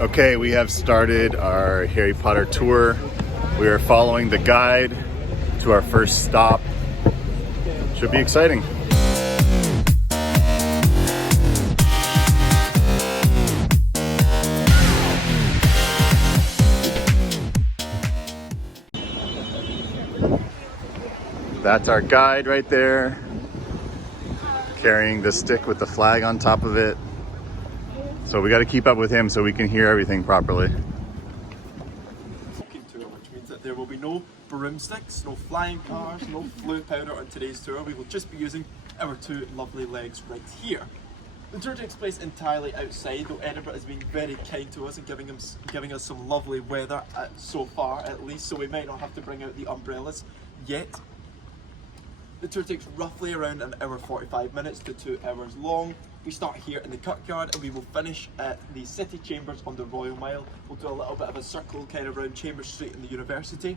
Okay, we have started our Harry Potter tour. We are following the guide to our first stop. Should be exciting. That's our guide right there, carrying the stick with the flag on top of it. So we got to keep up with him so we can hear everything properly. Tour, which means that there will be no broomsticks, no flying cars, no flue powder on today's tour. We will just be using our two lovely legs right here. The tour takes place entirely outside, though Edinburgh has been very kind to us and giving us some lovely weather so far, at least, so we might not have to bring out the umbrellas yet. The tour takes roughly around an hour 45 minutes to 2 hours long. We start here in the Kirkyard and we will finish at the City Chambers on the Royal Mile. We'll do a little bit of a circle kind of around Chambers Street in the University.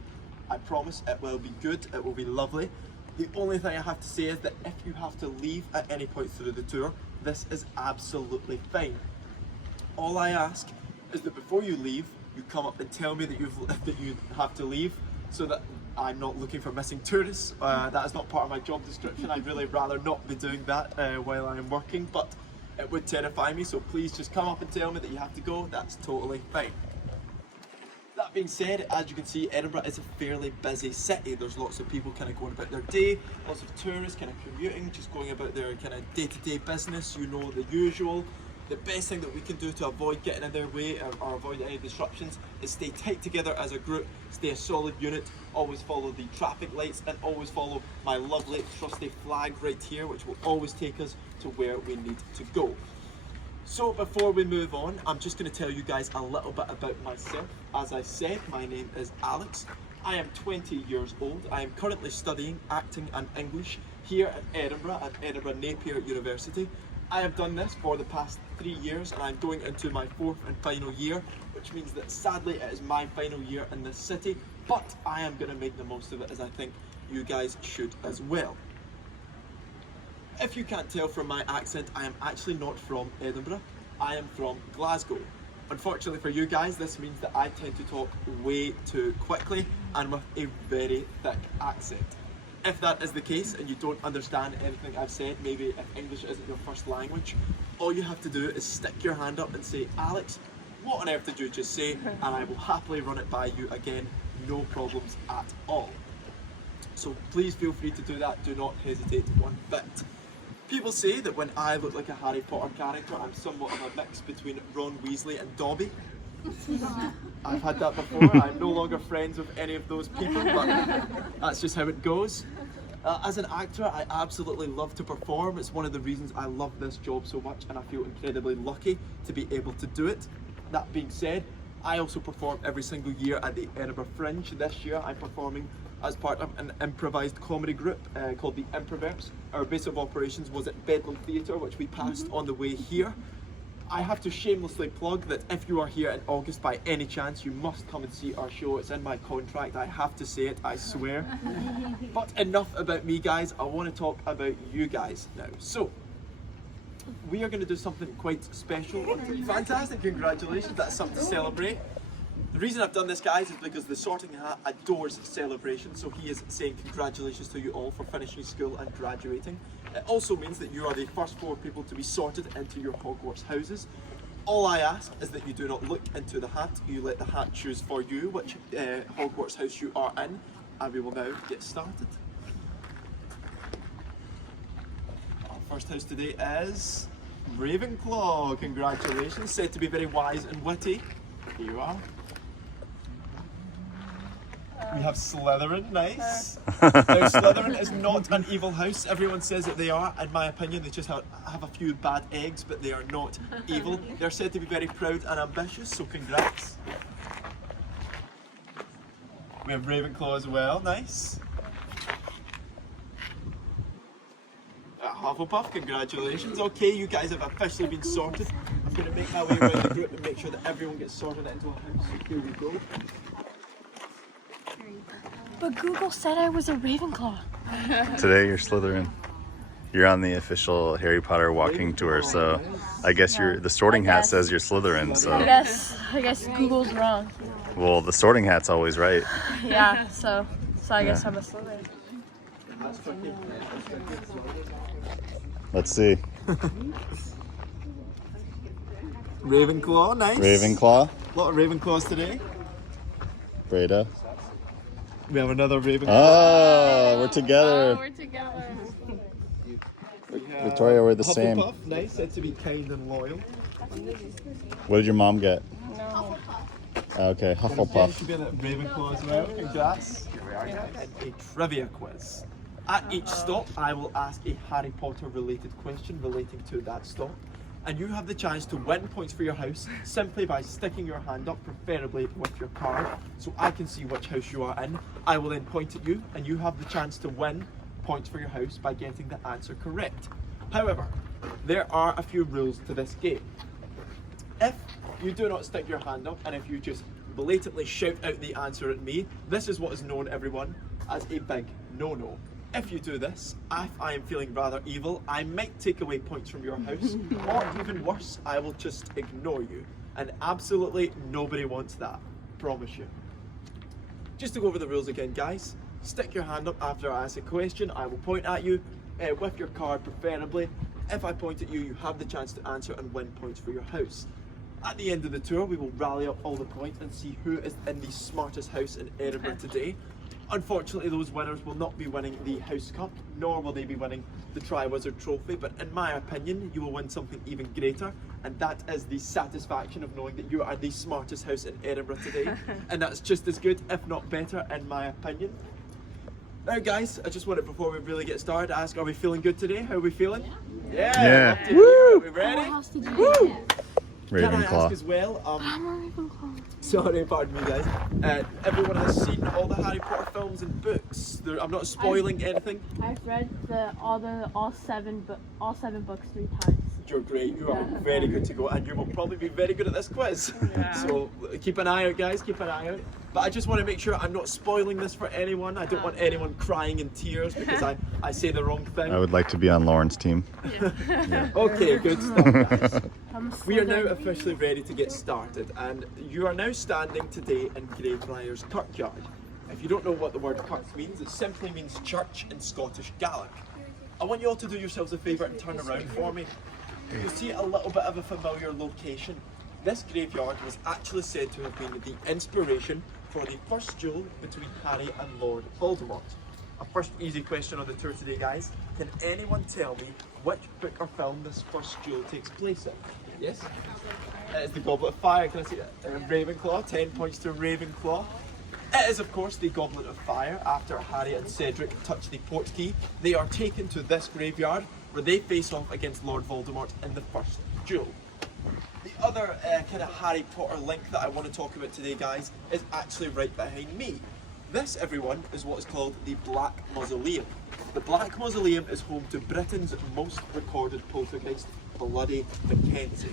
I promise it will be good, it will be lovely. The only thing I have to say is that if you have to leave at any point through the tour, this is absolutely fine. All I ask is that before you leave, you come up and tell me that you have to leave, so that I'm not looking for missing tourists. That is not part of my job description. I'd really rather not be doing that while I'm working, but it would terrify me, so please just come up and tell me that you have to go. That's totally fine. That being said, as you can see, Edinburgh is a fairly busy city. There's lots of people kind of going about their day, lots of tourists kind of commuting, just going about their kind of day-to-day business, you know, the usual. The best thing that we can do to avoid getting in their way or avoid any disruptions is stay tight together as a group, stay a solid unit, always follow the traffic lights and always follow my lovely trusty flag right here, which will always take us to where we need to go. So before we move on, I'm just going to tell you guys a little bit about myself. As I said, my name is Alex. I am 20 years old. I am currently studying acting and English here at Edinburgh Napier University. I have done this for the past 3 years and I'm going into my 4th and final year, which means that sadly it is my final year in this city, but I am going to make the most of it, as I think you guys should as well. If you can't tell from my accent, I am actually not from Edinburgh, I am from Glasgow. Unfortunately for you guys, this means that I tend to talk way too quickly and with a very thick accent. If that is the case and you don't understand anything I've said, maybe if English isn't your first language, all you have to do is stick your hand up and say, Alex, what on earth did you just say? And I will happily run it by you again, no problems at all. So please feel free to do that, do not hesitate one bit. People say that when I look like a Harry Potter character, I'm somewhat of a mix between Ron Weasley and Dobby. I've had that before. I'm no longer friends with any of those people, but that's just how it goes. As an actor, I absolutely love to perform. It's one of the reasons I love this job so much and I feel incredibly lucky to be able to do it. That being said, I also perform every single year at the Edinburgh Fringe. This year I'm performing as part of an improvised comedy group called the Improverse. Our base of operations was at Bedlam Theatre, which we passed on the way here. I have to shamelessly plug that if you are here in August by any chance, you must come and see our show. It's in my contract, I have to say it, I swear. But enough about me, guys. I want to talk about you guys now. So, we are going to do something quite special. Fantastic, congratulations, that's something to celebrate. The reason I've done this, guys, is because the Sorting Hat adores celebration, so he is saying congratulations to you all for finishing school and graduating. It also means that you are the first 4 people to be sorted into your Hogwarts houses. All I ask is that you do not look into the hat, you let the hat choose for you which Hogwarts house you are in, and we will now get started. Our first house today is Ravenclaw. Congratulations, said to be very wise and witty. Here you are. We have Slytherin, nice. Now Slytherin is not an evil house, everyone says that they are. In my opinion, they just have a few bad eggs, but they are not evil. They're said to be very proud and ambitious, so congrats. We have Ravenclaw as well, nice. Hufflepuff, congratulations. Okay, you guys have officially been sorted. I'm going to make my way around the group and make sure that everyone gets sorted into a house, so here we go. But Google said I was a Ravenclaw. Today you're Slytherin. You're on the official Harry Potter walking tour, so I guess the sorting hat says you're Slytherin, so. I guess Google's wrong. Well, the sorting hat's always right. Yeah, so I guess I'm a Slytherin. Let's see. Ravenclaw, nice. Ravenclaw. A lot of Ravenclaws today. Breda. We have another Ravenclaw. Oh, we're together. We're together. Victoria, we're the same. Hufflepuff, nice, said to be kind and loyal. What did your mom get? No. Okay, Again, Hufflepuff. should be a Ravenclaw as well. Congrats. Here we are, guys. And a trivia quiz. At each stop, I will ask a Harry Potter related question relating to that stop. And you have the chance to win points for your house simply by sticking your hand up, preferably with your card, so I can see which house you are in. I will then point at you, and you have the chance to win points for your house by getting the answer correct. However, there are a few rules to this game. If you do not stick your hand up, and if you just blatantly shout out the answer at me, this is what is known, everyone, as a big no-no. If you do this, if I am feeling rather evil, I might take away points from your house, or even worse, I will just ignore you. And absolutely nobody wants that, promise you. Just to go over the rules again, guys, stick your hand up after I ask a question, I will point at you, with your card preferably. If I point at you, you have the chance to answer and win points for your house. At the end of the tour, we will rally up all the points and see who is in the smartest house in Edinburgh today. Unfortunately, those winners will not be winning the House Cup, nor will they be winning the Triwizard Trophy, but in my opinion, you will win something even greater, and that is the satisfaction of knowing that you are the smartest house in Edinburgh today, and that's just as good, if not better, in my opinion. Now guys, I just wanted, before we really get started, to ask, are we feeling good today? How are we feeling? Yeah. Love to hear it. Are we ready? Woo! Can I ask Ravenclaw. as well, I'm a Ravenclaw. sorry, pardon me guys, everyone has seen all the Harry Potter films and books. I'm not spoiling anything. I've read all seven books 3 times. You're great, you are very good to go, and you will probably be very good at this quiz. So keep an eye out guys, keep an eye out. But I just want to make sure I'm not spoiling this for anyone. I don't want anyone crying in tears because I say the wrong thing. I would like to be on Lauren's team. Okay, good stuff guys. We are now Slytherin. officially ready to get started, and you are now standing today in Greyfriars Kirkyard. If you don't know what the word kirk means, it simply means church in Scottish Gaelic. I want you all to do yourselves a favour and turn around for me. You'll see a little bit of a familiar location. This graveyard was actually said to have been the inspiration for the first duel between Harry and Lord Voldemort. A first easy question on the tour today, guys. Can anyone tell me which book or film this first duel takes place in? Yes? It is the Goblet of Fire. Can I see that? Ravenclaw, 10 points to Ravenclaw. It is, of course, the Goblet of Fire. After Harry and Cedric touch the portkey, they are taken to this graveyard where they face off against Lord Voldemort in the first duel. The other kind of Harry Potter link that I want to talk about today, guys, is actually right behind me. This, everyone, is what is called the Black Mausoleum. The Black Mausoleum is home to Britain's most recorded poltergeist, Bloody Mackenzie.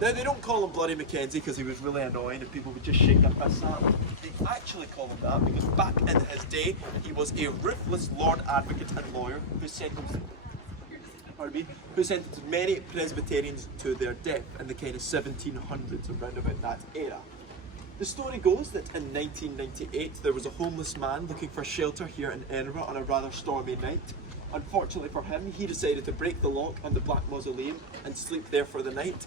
Now, they don't call him Bloody Mackenzie because he was really annoying and people would just shake their fists at him. They actually call him that because back in his day, he was a ruthless Lord Advocate and lawyer who sentenced many Presbyterians to their death in the kind of 1700s, around about that era. The story goes that in 1998 there was a homeless man looking for shelter here in Edinburgh on a rather stormy night. Unfortunately for him, he decided to break the lock on the Black Mausoleum and sleep there for the night.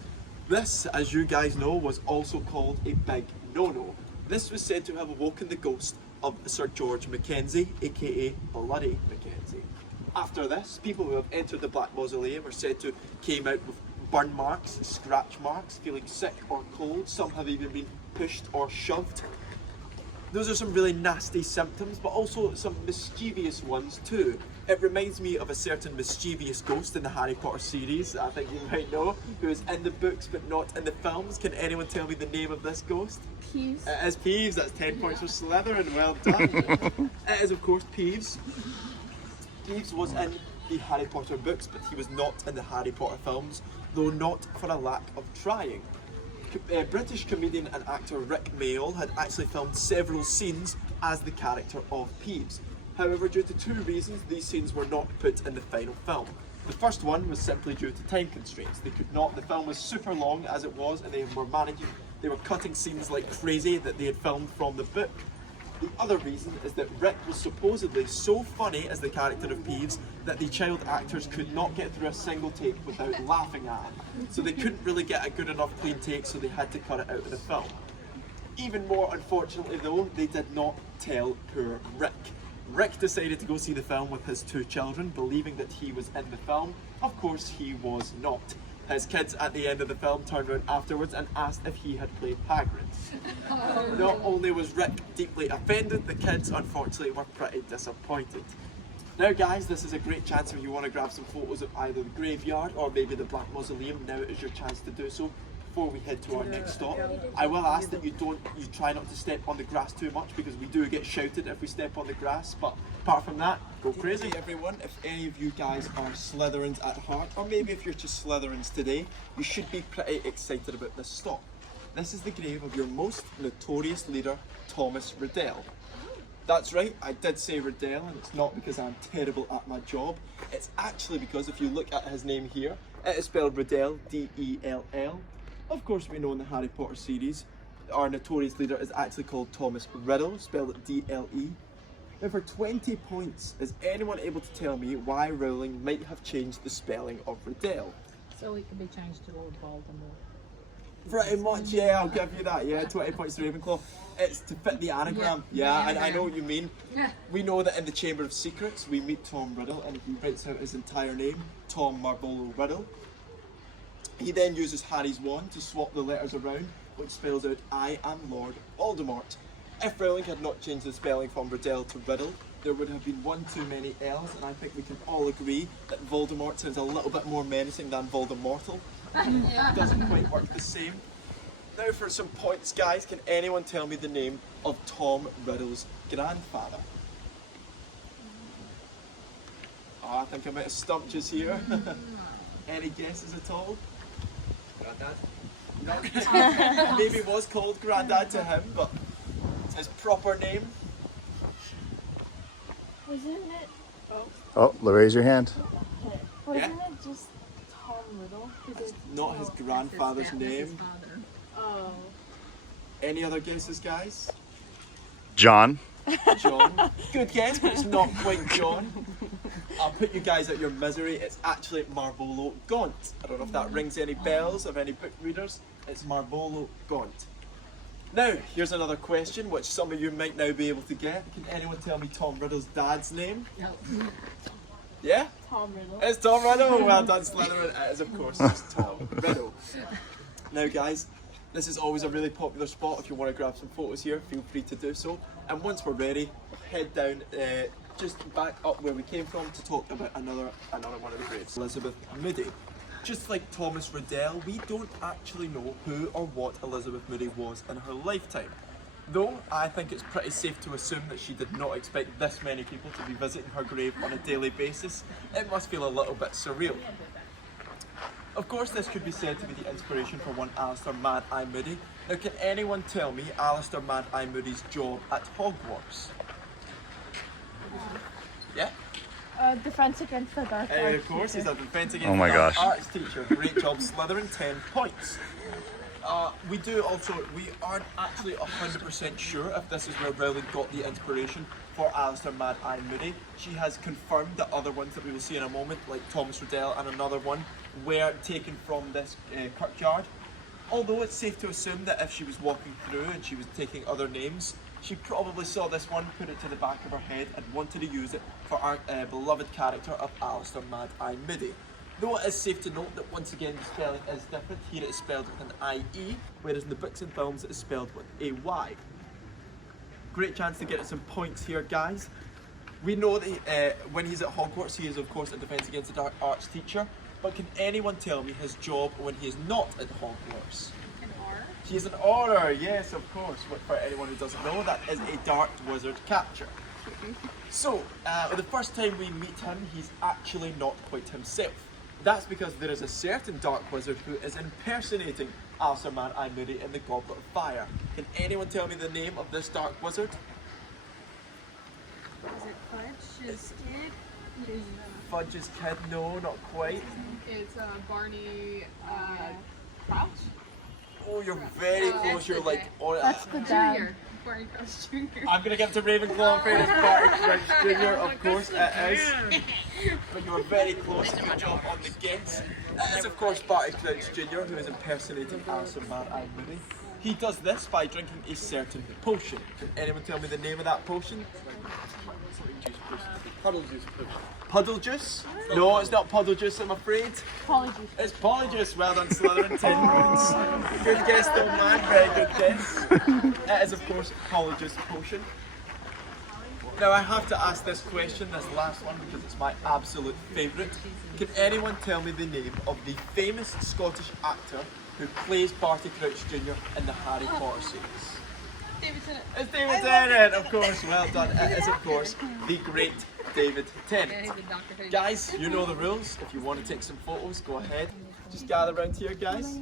This, as you guys know, was also called a big no-no. This was said to have awoken the ghost of Sir George Mackenzie, aka Bloody Mackenzie. After this, people who have entered the Black Mausoleum are said to came out with burn marks, scratch marks, feeling sick or cold. Some have even been pushed or shoved. Those are some really nasty symptoms, but also some mischievous ones too. It reminds me of a certain mischievous ghost in the Harry Potter series, I think you might know, who is in the books but not in the films. Can anyone tell me the name of this ghost? Peeves. It is Peeves, that's 10 points for Slytherin, well done. It is of course Peeves. Peeves was in the Harry Potter books, but he was not in the Harry Potter films, though not for a lack of trying. British comedian and actor Rick Mayall had actually filmed several scenes as the character of Peeves. However, due to 2 reasons, these scenes were not put in the final film. The first one was simply due to time constraints. They could not, the film was super long as it was, and they were cutting scenes like crazy that they had filmed from the book. The other reason is that Rick was supposedly so funny as the character of Peeves that the child actors could not get through a single take without laughing at him. So they couldn't really get a good enough clean take, so they had to cut it out of the film. Even more unfortunately though, they did not tell poor Rick. Rick decided to go see the film with his 2 children, believing that he was in the film. Of course he was not. His kids at the end of the film turned around afterwards and asked if he had played Hagrid. Not only was Rick deeply offended, the kids unfortunately were pretty disappointed. Now guys, this is a great chance if you want to grab some photos of either the graveyard or maybe the Black Mausoleum. Now is your chance to do so before we head to our next stop. I will ask that you try not to step on the grass too much, because we do get shouted if we step on the grass, but apart from that, go crazy. Hey everyone, if any of you guys are Slytherins at heart, or maybe if you're just Slytherins today, you should be pretty excited about this stop. This is the grave of your most notorious leader, Thomas Riddell. That's right, I did say Riddell, and it's not because I'm terrible at my job. It's actually because if you look at his name here, it is spelled Riddell, D-E-L-L. Of course, we know in the Harry Potter series, our notorious leader is actually called Thomas Riddle, spelled D-L-E. Now for 20 points, is anyone able to tell me why Rowling might have changed the spelling of Riddell? So it can be changed to Lord Voldemort. Pretty much, yeah, I'll give you that, yeah, 20 points to Ravenclaw. It's to fit the anagram, yeah, I know what you mean. We know that in the Chamber of Secrets, we meet Tom Riddle, and he writes out his entire name, Tom Marvolo Riddle. He then uses Harry's wand to swap the letters around, which spells out, I am Lord Voldemort. If Rowling had not changed the spelling from Riddell to Riddle, there would have been one too many L's, and I think we can all agree that Voldemort sounds a little bit more menacing than Voldemortal. It doesn't quite work the same. Now for some points, guys, can anyone tell me the name of Tom Riddle's grandfather? Oh, I think I might have stumped you here. Any guesses at all? Granddad? Maybe it was called Granddad to him, but his proper name? Isn't it? Oh, raise your hand. Wasn't Yeah. it just Tom Riddle? That's not his grandfather's name. Oh. Any other guesses, guys? John. John. Good guess, but it's not quite John. I'll put you guys out your misery. It's actually Marvolo Gaunt. I don't know if that rings any bells of any book readers. It's Marvolo Gaunt. Now, here's another question which some of you might now be able to get. Can anyone tell me Tom Riddle's dad's name? No. Yeah? Tom Riddle. It's Tom Riddle. Well done, Slytherin. It is, of course, just Tom Riddle. Now, guys, this is always a really popular spot. If you want to grab some photos here, feel free to do so. And once we're ready, we'll head down just back up where we came from to talk about another one of the graves. Elizabeth Moody. Just like Thomas Riddell, we don't actually know who or what Elizabeth Moody was in her lifetime. Though, I think it's pretty safe to assume that she did not expect this many people to be visiting her grave on a daily basis. It must feel a little bit surreal. Of course, this could be said to be the inspiration for one Alistair Mad Eye Moody. Now, can anyone tell me Alistair Mad Eye Moody's job at Hogwarts? Yeah? Defense against the dark arts. Of course, he's a defense against Oh my the dark gosh. arts teacher. Great job, Slytherin, 10 points. We aren't actually 100% sure if this is where Rowling got the inspiration for Alistair Mad Eye Moody. She has confirmed that other ones that we will see in a moment, like Thomas Riddell and another one, were taken from this kirkyard. Although it's safe to assume that if she was walking through and she was taking other names, she probably saw this one, put it to the back of her head and wanted to use it for our beloved character of Alistair Mad Eye Moody. Though it is safe to note that once again the spelling is different. Here it is spelled with an I-E, whereas in the books and films it is spelled with a Y. Great chance to get some points here, guys. We know that when he's at Hogwarts he is of course a Defense Against the Dark Arts teacher, but can anyone tell me his job when he is not at Hogwarts? He's an Auror, yes, of course. But for anyone who doesn't know, that is a Dark Wizard capture. So, the first time we meet him, he's actually not quite himself. That's because there is a certain Dark Wizard who is impersonating Alistair Mad Eye Moody in the Goblet of Fire. Can anyone tell me the name of this Dark Wizard? Is it Fudge? Is it? Fudge's kid? No, not quite. It's Barney Crouch. Oh, you're very close. You're like, oh, That's the dad. Junior. Barney Crouch Jr. I'm gonna give it to Ravenclaw and Fairness Barty Crouch Jr. Of course it is. But you were very close. Good job on the guess. It is of course Barty Crouch Jr. who is impersonating Alison Mad-Eye Moody. He does this by drinking a certain potion. Can anyone tell me the name of that potion? Puddle juice. Puddle juice? No, it's not puddle juice, I'm afraid. Polyjuice. It's polyjuice. Well done, Slytherin. 10 points. Good guess, though, man. Very good guess. It is, of course, polyjuice potion. Now, I have to ask this question, this last one, because it's my absolute favourite. Can anyone tell me the name of the famous Scottish actor who plays Barty Crouch Jr. in the Harry Potter series? David Tennant. It's David Tennant, of course. Well done. It is, of course, the great David Tennant. Guys, you know the rules. If you want to take some photos, go ahead. Just gather around here, guys.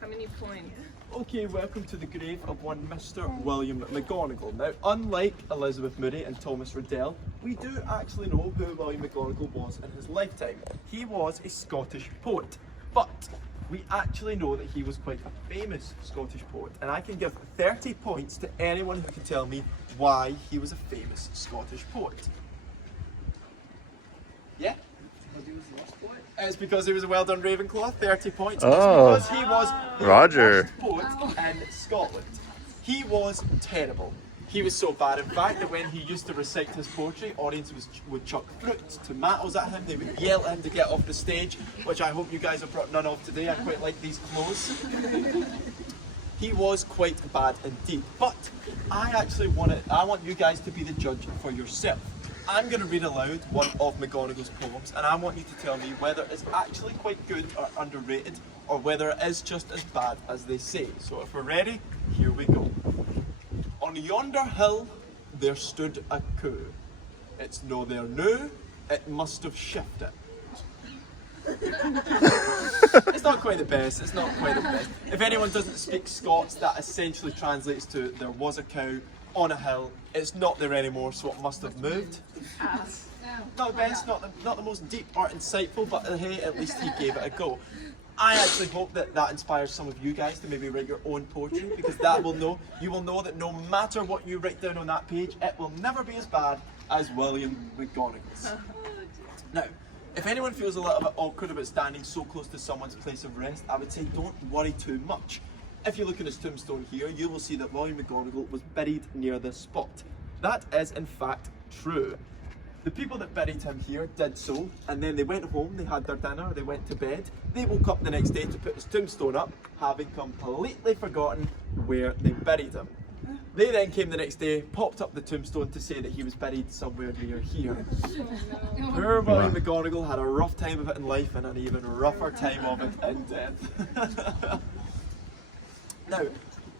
How many points? Okay, welcome to the grave of one Mr. William McGonagall. Now, unlike Elizabeth Moody and Thomas Riddell, we do actually know who William McGonagall was in his lifetime. He was a Scottish poet, but we actually know that he was quite a famous Scottish poet, and I can give 30 points to anyone who can tell me why he was a famous Scottish poet. Yeah? It's because he was a well done Ravenclaw, 30 points. Oh. It's because he was the Roger. worst poet in Scotland. He was terrible. He was so bad, in fact, that when he used to recite his poetry, audiences would chuck fruit, tomatoes at him, they would yell at him to get off the stage, which I hope you guys have brought none of today. I quite like these clothes. He was quite bad indeed, but I want you guys to be the judge for yourself. I'm going to read aloud one of McGonagall's poems, and I want you to tell me whether it's actually quite good or underrated, or whether it is just as bad as they say. So if we're ready, here we go. On yonder hill there stood a coo. It's no there new, it must have shifted. It's not quite the best, it's not quite the best. If anyone doesn't speak Scots, that essentially translates to there was a cow on a hill, it's not there anymore, so it must have moved. Not the best, not the most deep or insightful, but hey, at least he gave it a go. I actually hope that that inspires some of you guys to maybe write your own poetry, because you will know that no matter what you write down on that page, it will never be as bad as William McGonagall's. Now, if anyone feels a little bit awkward about standing so close to someone's place of rest, I would say don't worry too much. If you look at his tombstone here, you will see that William McGonagall was buried near this spot. That is in fact true. The people that buried him here did so, and then they went home, they had their dinner, they went to bed. They woke up the next day to put his tombstone up, having completely forgotten where they buried him. They then came the next day, popped up the tombstone to say that he was buried somewhere near here. Poor William McGonagall had a rough time of it in life and an even rougher time of it in death. Now,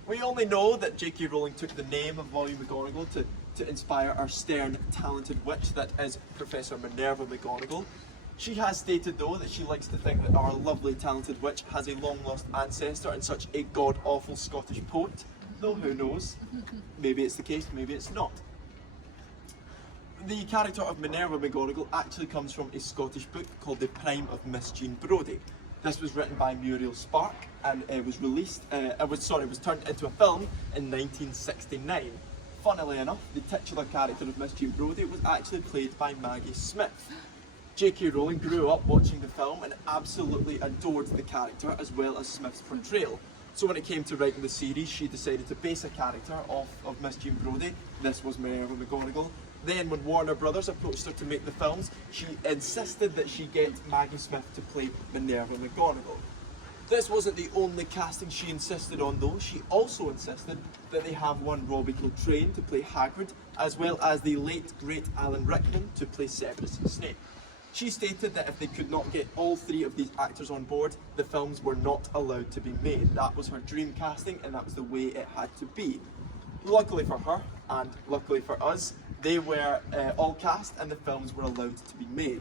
we only know that J.K. Rowling took the name of William McGonagall to inspire our stern, talented witch that is Professor Minerva McGonagall. She has stated though that she likes to think that our lovely, talented witch has a long-lost ancestor and such a god-awful Scottish poet. Though who knows? Maybe it's the case, maybe it's not. The character of Minerva McGonagall actually comes from a Scottish book called The Prime of Miss Jean Brodie. This was written by Muriel Spark and it was turned into a film in 1969. Funnily enough, the titular character of Miss Jean Brodie was actually played by Maggie Smith. J.K. Rowling grew up watching the film and absolutely adored the character as well as Smith's portrayal. So when it came to writing the series, she decided to base a character off of Miss Jean Brodie. This was Minerva McGonagall. Then when Warner Brothers approached her to make the films, she insisted that she get Maggie Smith to play Minerva McGonagall. This wasn't the only casting she insisted on though. She also insisted that they have one Robbie Coltrane to play Hagrid, as well as the late great Alan Rickman to play Severus Snape. She stated that if they could not get all three of these actors on board, the films were not allowed to be made. That was her dream casting and that was the way it had to be. Luckily for her, and luckily for us, they were all cast and the films were allowed to be made.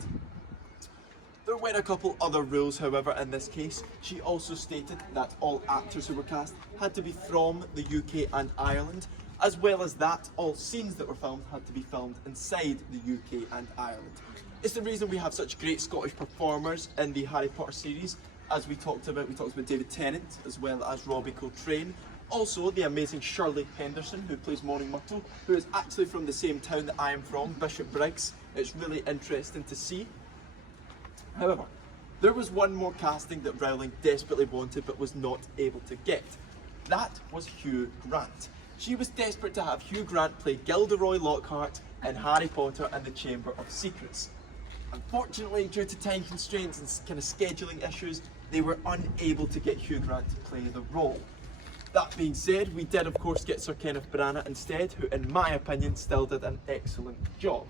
There were a couple other rules, however, in this case. She also stated that all actors who were cast had to be from the UK and Ireland, as well as that all scenes that were filmed had to be filmed inside the UK and Ireland. It's the reason we have such great Scottish performers in the Harry Potter series. As we talked about David Tennant as well as Robbie Coltrane. Also the amazing Shirley Henderson, who plays Morning Myrtle, who is actually from the same town that I am from, Bishop Briggs. It's really interesting to see. However, there was one more casting that Rowling desperately wanted but was not able to get. That was Hugh Grant. She was desperate to have Hugh Grant play Gilderoy Lockhart in Harry Potter and the Chamber of Secrets. Unfortunately, due to time constraints and kind of scheduling issues, they were unable to get Hugh Grant to play the role. That being said, we did of course get Sir Kenneth Branagh instead, who in my opinion still did an excellent job.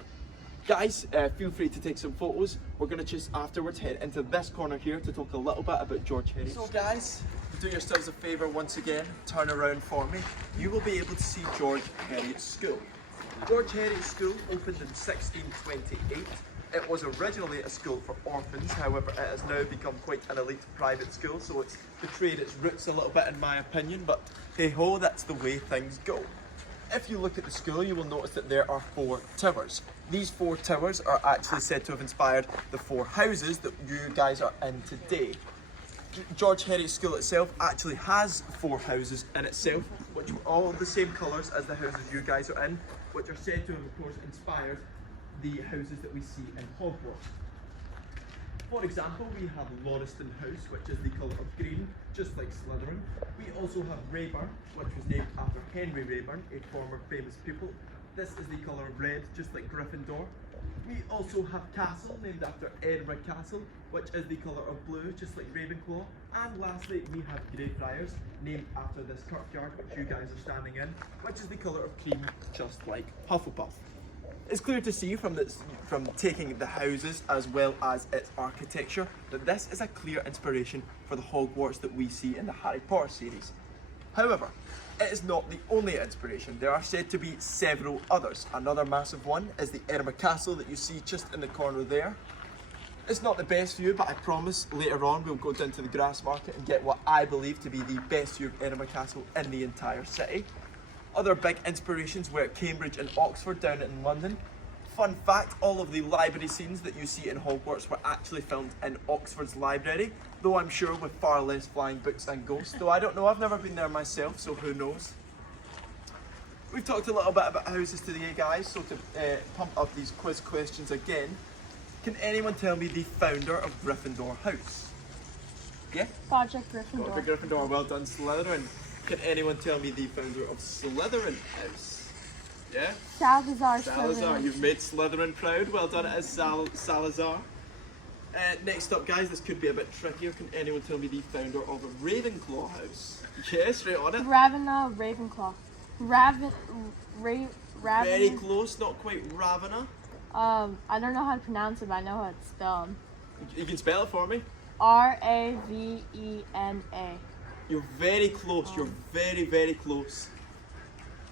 Guys, feel free to take some photos. We're going to just afterwards head into this corner here to talk a little bit about George Heriot. So guys, do yourselves a favour once again, turn around for me. You will be able to see George Heriot's school. George Heriot's school opened in 1628. It was originally a school for orphans, however it has now become quite an elite private school, so it's betrayed its roots a little bit in my opinion, but hey ho, that's the way things go. If you look at the school, you will notice that there are 4 towers. These 4 towers are actually said to have inspired the 4 houses that you guys are in today. George Heriot School itself actually has 4 houses in itself, which are all the same colours as the houses you guys are in, which are said to have of course inspired the houses that we see in Hogwarts. For example, we have Lauriston House, which is the colour of green, just like Slytherin. We also have Rayburn, which was named after Henry Rayburn, a former famous pupil. This is the colour of red, just like Gryffindor. We also have Castle, named after Edinburgh Castle, which is the colour of blue, just like Ravenclaw. And lastly, we have Greyfriars, named after this kirkyard, which you guys are standing in, which is the colour of cream, just like Hufflepuff. It's clear to see from taking the houses as well as its architecture that this is a clear inspiration for the Hogwarts that we see in the Harry Potter series. However, it is not the only inspiration. There are said to be several others. Another massive one is the Edinburgh Castle that you see just in the corner there. It's not the best view, but I promise later on we'll go down to the grass market and get what I believe to be the best view of Edinburgh Castle in the entire city. Other big inspirations were at Cambridge and Oxford down in London. Fun fact, all of the library scenes that you see in Hogwarts were actually filmed in Oxford's library, though I'm sure with far less flying books and ghosts, though I don't know, I've never been there myself, so who knows. We've talked a little bit about houses today, guys, so to pump up these quiz questions again, can anyone tell me the founder of Gryffindor House? Yeah? Project Gryffindor. Project Gryffindor, well done, Slytherin. Can anyone tell me the founder of Slytherin House? Yeah? Salazar. Salazar, you've made Slytherin proud. Well done, it is Salazar. Next up, guys, this could be a bit trickier. Can anyone tell me the founder of Ravenclaw House? Yeah, straight on it. Ravenna Ravenclaw. Raven. Very close, not quite Ravenna. I don't know how to pronounce it, but I know how it's spelled. You can spell it for me. Ravena. You're very close. You're very, very close.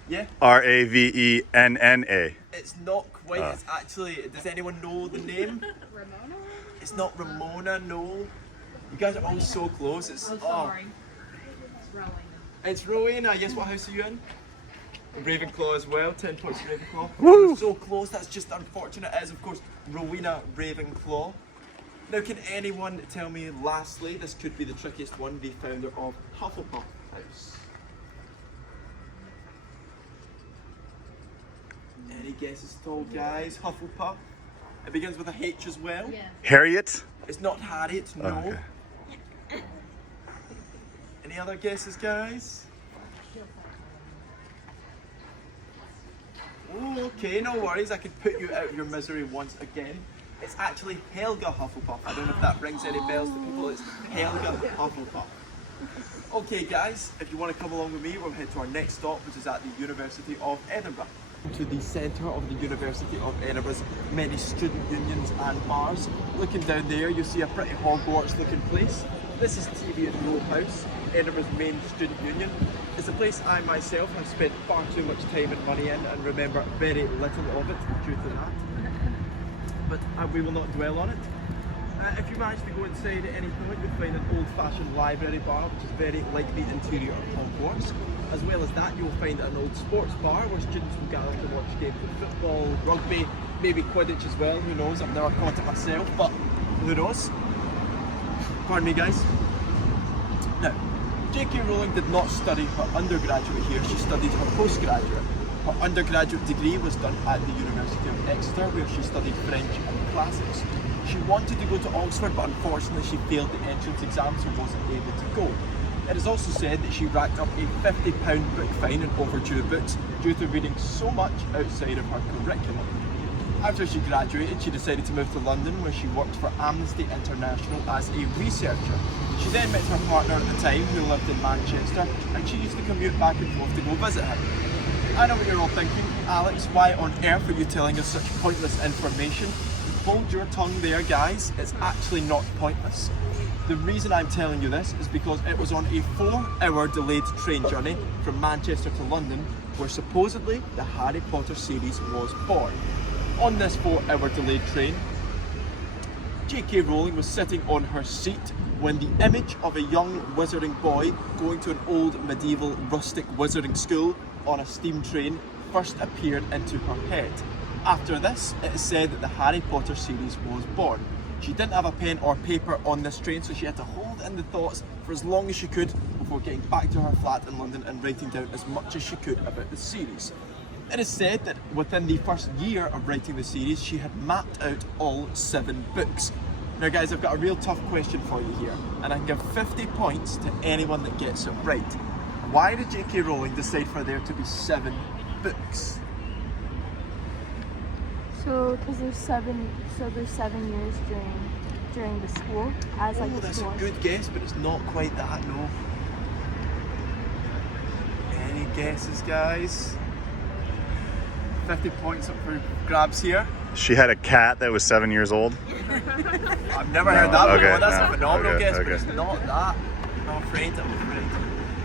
Yeah? Ravenna. It's not quite. It's actually. Does anyone know the name? Ramona? It's not Ramona. No. You guys are all so close. It's Sorry. It's Rowena. It's Rowena. Yes. What house are you in? Ravenclaw as well. 10 points to Ravenclaw. Woo! You're so close. That's just unfortunate. It is of course Rowena Ravenclaw. Now, can anyone tell me, lastly, this could be the trickiest one, the founder of Hufflepuff House? Any guesses at all, guys? Hufflepuff. It begins with a H as well. Yeah. Harriet? It's not Harriet, no. Oh, okay. Any other guesses, guys? Oh, okay, no worries. I can put you out of your misery once again. It's actually Helga Hufflepuff. I don't know if that rings any bells to people. It's Helga Hufflepuff. Okay guys, if you want to come along with me, we'll head to our next stop, which is at the University of Edinburgh. To the centre of the University of Edinburgh's many student unions and bars. Looking down there, you see a pretty Hogwarts looking place. This is TV and Row House, Edinburgh's main student union. It's a place I myself have spent far too much time and money in and remember very little of it due to that. But we will not dwell on it. If you manage to go inside at any point, you'll find an old-fashioned library bar, which is very like the interior of Hogwarts. As well as that, you'll find an old sports bar where students will gather to watch games of football, rugby, maybe Quidditch as well, who knows? I've never caught it myself, but who knows? Pardon me, guys. Now, J.K. Rowling did not study her undergraduate here, she studied her postgraduate. Her undergraduate degree was done at the University of Exeter, where she studied French and classics. She wanted to go to Oxford, but unfortunately she failed the entrance exam, so wasn't able to go. It is also said that she racked up a £50 book fine in overdue books due to reading so much outside of her curriculum. After she graduated, she decided to move to London, where she worked for Amnesty International as a researcher. She then met her partner at the time, who lived in Manchester, and she used to commute back and forth to go visit him. I know what you're all thinking, Alex, why on earth are you telling us such pointless information? Hold your tongue there, guys, it's actually not pointless. The reason I'm telling you this is because it was on a 4-hour delayed train journey from Manchester to London, where supposedly the Harry Potter series was born. On this 4-hour delayed train, J.K. Rowling was sitting on her seat when the image of a young wizarding boy going to an old medieval rustic wizarding school on a steam train first appeared into her head. After this, it is said that the Harry Potter series was born. She didn't have a pen or paper on this train, so she had to hold in the thoughts for as long as she could before getting back to her flat in London and writing down as much as she could about the series. It is said that within the first year of writing the series, she had mapped out all 7 books. Now guys, I've got a real tough question for you here, and I can give 50 points to anyone that gets it right. Why did J.K. Rowling decide for there to be 7 books? So, because there's 7 years during the school as like Oh, the that's school. a good guess, but it's not quite that, no. Any guesses, guys? 50 points up for grabs here. She had a cat that was 7 years old. I've never heard that Okay, before. That's no, a phenomenal okay, guess, okay. but it's not that. I'm afraid.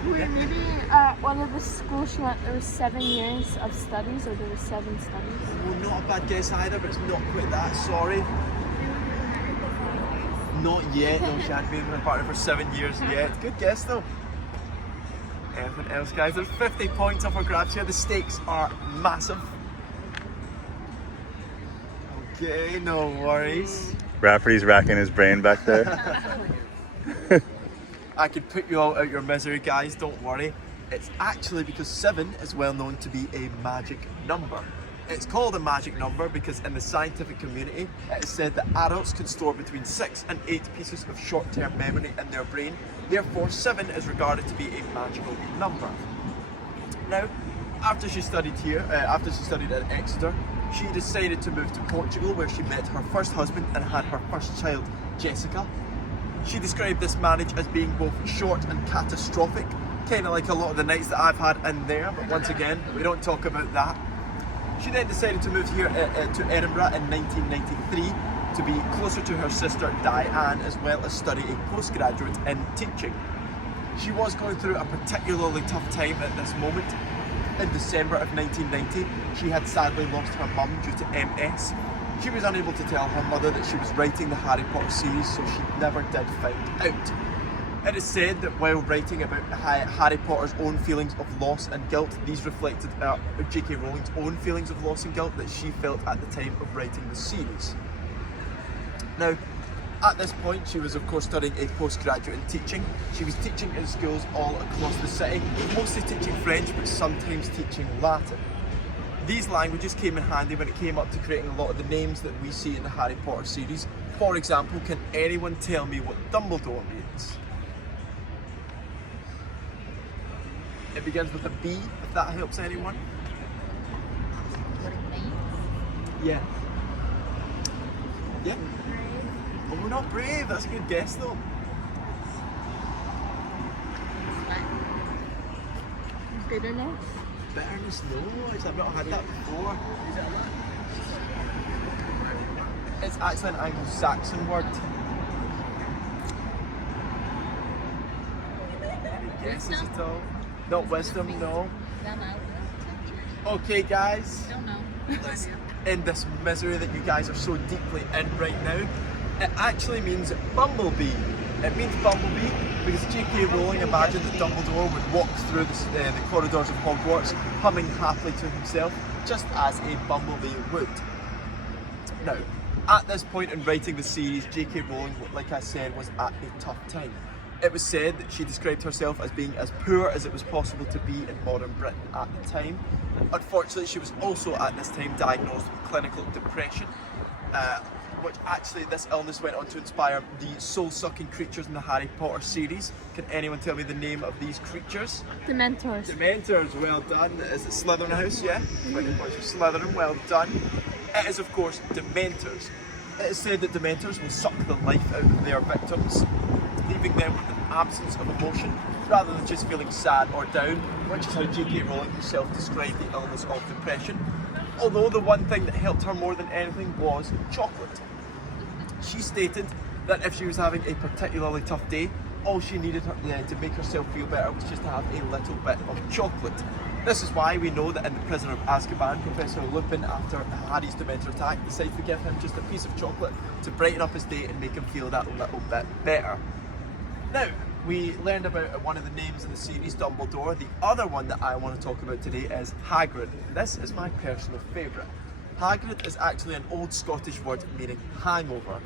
Wait, maybe at one of the schools she went, there was 7 years of studies, or there was 7 studies. Well, not a bad guess either, but it's not quite that. Sorry. Not yet. No, she hadn't been with her partner for 7 years yet. Good guess though. Anything else, guys? There's 50 points up for grabs here. The stakes are massive. Okay, no worries. Rafferty's racking his brain back there. I could put you all out your misery, guys, don't worry. It's actually because 7 is well known to be a magic number. It's called a magic number because in the scientific community, it is said that adults can store between 6 and 8 pieces of short-term memory in their brain. Therefore, 7 is regarded to be a magical number. Now, after she studied at Exeter, she decided to move to Portugal, where she met her first husband and had her first child, Jessica. She described this marriage as being both short and catastrophic, kind of like a lot of the nights that I've had in there, but once again, we don't talk about that. She then decided to move here to Edinburgh in 1993 to be closer to her sister Diane, as well as study a postgraduate in teaching. She was going through a particularly tough time at this moment. In December of 1990, she had sadly lost her mum due to MS. She was unable to tell her mother that she was writing the Harry Potter series, so she never did find out. It is said that while writing about Harry Potter's own feelings of loss and guilt, these reflected J.K. Rowling's own feelings of loss and guilt that she felt at the time of writing the series. Now, at this point, she was of course studying a postgraduate in teaching. She was teaching in schools all across the city, mostly teaching French, but sometimes teaching Latin. These languages came in handy when it came up to creating a lot of the names that we see in the Harry Potter series. For example, can anyone tell me what Dumbledore means? It begins with a B, if that helps anyone. What it means? Yeah. Yeah? Oh, we're not brave, that's a good guess though. Bitterness. Bitterness, no, I've not had that before. It's actually an Anglo-Saxon word. Any guesses at all? Not wisdom, no. Don't know. Okay guys, Don't know. let's end this misery that you guys are so deeply in right now. It actually means bumblebee. It means bumblebee because J.K. Rowling imagined that Dumbledore would walk through the corridors of Hogwarts humming happily to himself, just as a bumblebee would. Now, at this point in writing the series, J.K. Rowling, like I said, was at a tough time. It was said that she described herself as being as poor as it was possible to be in modern Britain at the time. Unfortunately, she was also at this time diagnosed with clinical depression, which actually this illness went on to inspire the soul-sucking creatures in the Harry Potter series. Can anyone tell me the name of these creatures? Dementors. Dementors, well done. Is it Slytherin House, yeah? 20 points for Slytherin, well done. It is of course Dementors. It is said that Dementors will suck the life out of their victims, leaving them with an absence of emotion rather than just feeling sad or down, which is how J.K. Rowling herself described the illness of depression. Although the one thing that helped her more than anything was chocolate. She stated that if she was having a particularly tough day, all she needed to make herself feel better was just to have a little bit of chocolate. This is why we know that in The Prisoner of Azkaban, Professor Lupin, after Harry's Dementor attack, decided to give him just a piece of chocolate to brighten up his day and make him feel that little bit better. Now, we learned about one of the names in the series, Dumbledore. The other one that I want to talk about today is Hagrid. This is my personal favourite. Hagrid is actually an old Scottish word meaning hangover.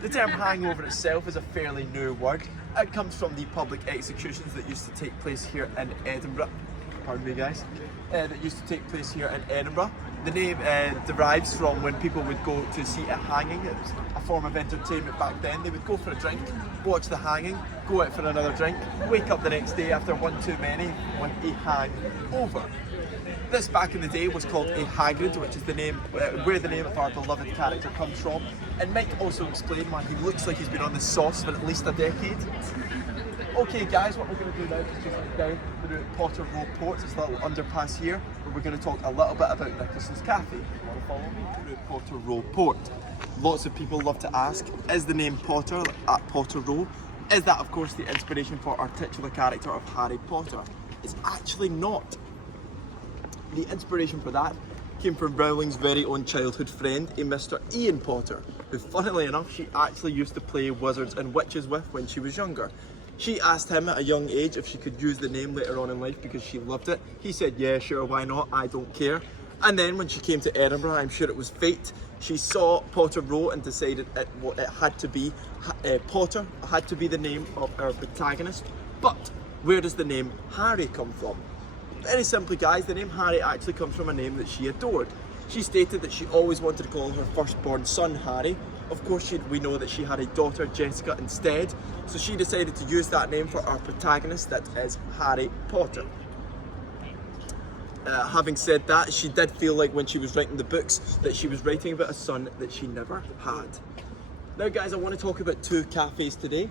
The term hangover itself is a fairly new word. It comes from the public executions that used to take place here in Edinburgh. Pardon me guys. That used to take place here in Edinburgh. The name derives from when people would go to see a hanging. It was a form of entertainment back then. They would go for a drink, watch the hanging, go out for another drink, wake up the next day after one too many with a hangover. This back in the day was called a Hagrid, which is the name where the name of our beloved character comes from, and might also explain why he looks like he's been on the sauce for at least a decade. Okay guys, what we're going to do now is just get down through Potter Row Port, this little underpass here, where we're going to talk a little bit about Nicholson's Cafe. You want to follow me through Potter Row Port? Lots of people love to ask, is the name Potter at Potter Row? Is that of course the inspiration for our titular character of Harry Potter? It's actually not. The inspiration for that came from Rowling's very own childhood friend, a Mr. Ian Potter, who funnily enough she actually used to play wizards and witches with when she was younger. She asked him at a young age if she could use the name later on in life because she loved it. He said, yeah, sure, why not, I don't care. And then when she came to Edinburgh, I'm sure it was fate, she saw Potter Row and decided it had to be Potter, had to be the name of our protagonist. But where does the name Harry come from? Very simply guys, the name Harry actually comes from a name that she adored. She stated that she always wanted to call her firstborn son Harry. Of course we know that she had a daughter, Jessica, instead, so she decided to use that name for our protagonist, that is Harry Potter. Having said that, she did feel like when she was writing the books that she was writing about a son that she never had. Now guys, I want to talk about two cafes today.